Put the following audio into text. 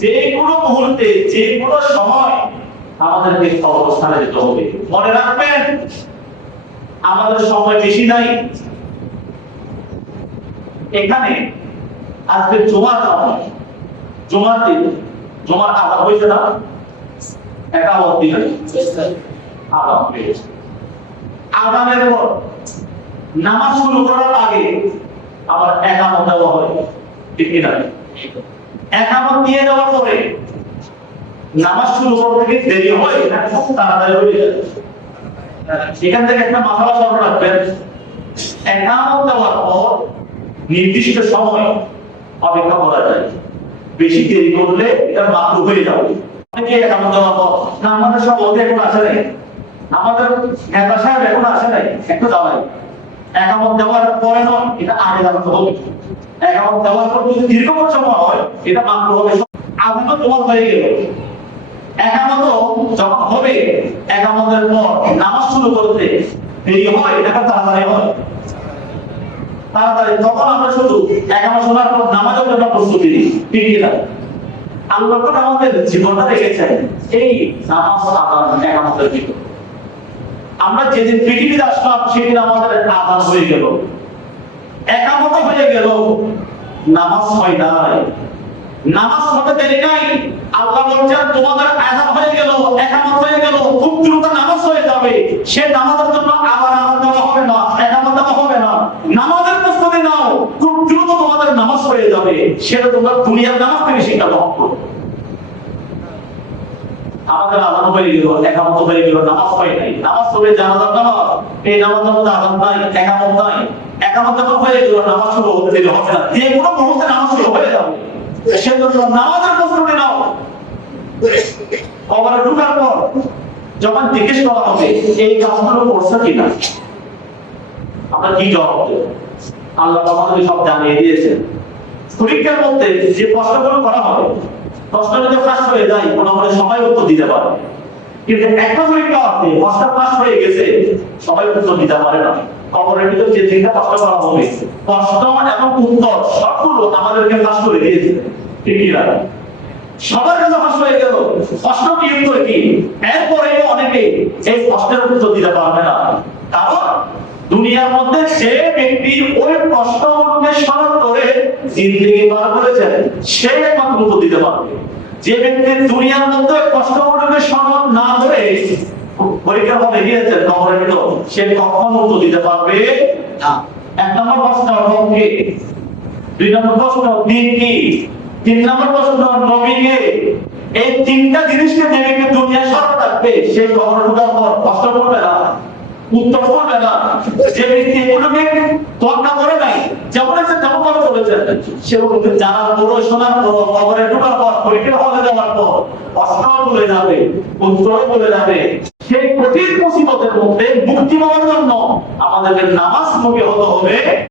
যে কোনো মুহূর্তে যে কোনো সময় আমাদেরকে অবস্থানে যেতে হবে। মনে রাখবেন আমাদের সময় বেশি নাই। এখানে আজকে জুমার সময়, জুমার দিন, জুমার আজান হয়েছে না? একামত দিন আজান হয়েছে। আজানের পর নামাজ শুরু করার আগে আবার একামত দেওয়া হয়, ঠিক কিনা? একামত দিয়ে দেওয়ার পরে নামাজ শুরু করতে গিয়ে দেরি হয় না, খুব তাড়াতাড়ি হয়ে যায়। এখান থেকে একটা মাথা স্মরণ রাখবেন, একামত দেওয়ার পর নির্দিষ্ট সময় অপেক্ষা করা যায়। বেশি দেরি করলে এটা মাকরুহ হয়ে যাবে। অনেকে একামত দেওয়ার পর না আমাদের সব ওদের এখন আসে নাই, আমাদের নেতা সাহেব এখন আসে নাই, একটু দাঁড়াই। একামত দেওয়ার পরে নয়, এটা আগে জানাতে হবে। একামত দেওয়ার পর যদি দীর্ঘক্ষণ সময় হয় এটা মাকরুহ হবে। আজান তো তোমার হয়ে গেল, একামত যখন হবে একামতের পর নামাজ শুরু করতে দেরি হয়, এটা তাড়াতাড়ি হয়, তাড়াতাড়ি। তখন আমরা শুধু একামত শোনার পর নামাজের জন্য প্রস্তুতি নিই, ঠিক কিনা? আল্লাহ তো আমাদের জীবনটা রেখেছেন এই নামাজ আজান একামতের ভিতর। আমরা যেদিন পৃথিবীতে আসলাম সেদিন আমাদের আজান হয়ে গেল, একামত হয়ে গেল, নামাজ হয় নাই। নামাজ হতে দেরি নাই। আল্লাহ বলছেন তোমাদের আযান হয়ে গেল, একামত হয়ে গেল, খুব দ্রুত নামাজ হয়ে যাবে। সে নামাজের জন্য আবার আযান দেওয়া হবে না, একামত দেওয়া হবে না। নামাজের প্রস্তুতি নাও, খুব দ্রুত তোমাদের নামাজ হয়ে যাবে। সেটা তোমরা দুনিয়ার নামাজ থেকে শিক্ষা গ্রহণ করো। আমাদের আযান হয়ে গেল, একামত হয়ে গেল, নামাজ হয় নাই। নামাজ হবে জানাজার নামাজ, এই নামাজের মধ্যে আযান নাই, একামত নাই। একামত যখন হয়ে গেল নামাজ শুরু হতে দেরি হবে না, যে কোনো মুহূর্তে নামাজ শুরু হয়ে যাবে। সেজন্য নামাজের প্রস্তুতি নাও। কবরে ঢোকার পর যখন জিজ্ঞেস করা হবে এই কাজগুলো করছো কিনা, আমরা কি জবাব দেব? আল্লাহ আমাদের সব জানিয়ে দিয়েছেন। পরীক্ষার মধ্যে যে প্রশ্নগুলো করা হবে, প্রশ্ন যদি ফাঁস হয়ে যায় মোটামুটি সবাই উত্তর দিতে পারে, কিন্তু একটা পরীক্ষা আছে প্রশ্ন ফাঁস হয়ে গেছে সবাই উত্তর দিতে পারে না। কবরের ভিতর যে তিনটা প্রশ্ন করা হবে, প্রশ্ন এবং উত্তর সবগুলো আমাদেরকে ফাঁস করে দিয়েছে, ঠিক কি না? সবার কাছে ফাঁস হয়ে গেল প্রশ্ন কি উত্তর কি, এরপরে অনেকে এই প্রশ্নের উত্তর দিতে পারবে না। কারণ দুনিয়ার মধ্যে সে ব্যক্তি ওই প্রশ্নগুলোকে স্মরণ করে জিন্দেগি পার করেছেন, সে একমাত্র উত্তর দিতে পারবে। যে ব্যক্তি দুনিয়ার মধ্যে প্রশ্নগুলোকে স্মরণ না করে পরীক্ষা হলে গিয়েছে কবরের ভিতর, সে কখনো উত্তর দিতে পারবে না। এক নম্বর প্রশ্ন রব কে, দুই নম্বর প্রশ্ন দিন কি, তিন নম্বর প্রশ্ন নবী কে। এই তিনটা জিনিসকে যে ব্যক্তি দুনিয়ায় স্মরণ রাখবে সে কবরে ঢোকার পর কষ্ট করবে না, উত্তর করবে না। যে ব্যক্তি এগুলোকে তোয়াক্কা করে নাই, যেমন আছে তেমন ভাবে বলেছেন, সেগুলোকে জানার পর শোনার পর কবরে ঢোকার পর পরীক্ষা হলে যাওয়ার পর প্রশ্ন বলে যাবে, উত্তর বলে যাবে। সেই কঠিন মুসিবতের মধ্যে মুক্তি পাওয়ার জন্য আমাদেরকে নামাজ মুখী হতে হবে।